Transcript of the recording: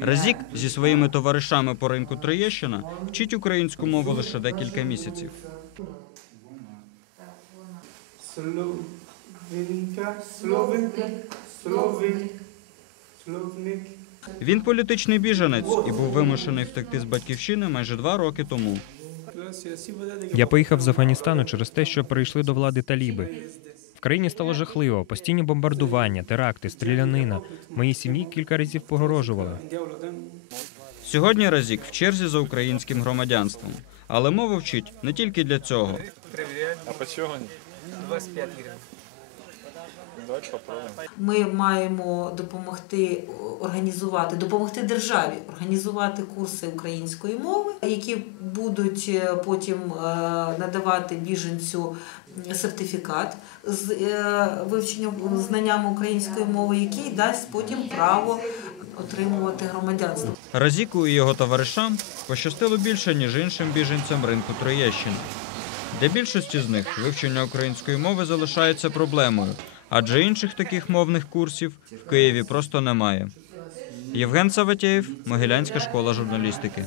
Разік зі своїми товаришами по ринку Троєщина вчить українську мову лише декілька місяців. Він політичний біженець і був вимушений втекти з батьківщини майже два роки тому. Я поїхав з Афганістану через те, що прийшли до влади таліби. Країні стало жахливо, постійні бомбардування, теракти, стрілянина. Моїй сім'ї кілька разів погрожували. Сьогодні Разік в черзі за українським громадянством, але мову вчить не тільки для цього. А по чого? 25 гривен. Давайте попробуем. Ми маємо допомогти організувати, допомогти державі організувати курси української мови, які будуть е, потім е, надавати біженцю сертифікат з е, вивченням знанням української мови, який дасть потім право отримувати громадянство. Разіку і його товаришам пощастило більше, ніж іншим біженцям ринку Троєщини. Для більшості з них вивчення української мови залишається проблемою, адже інших таких мовних курсів в Києві просто немає. Євген Саватєєв, Могилянська школа журналістики.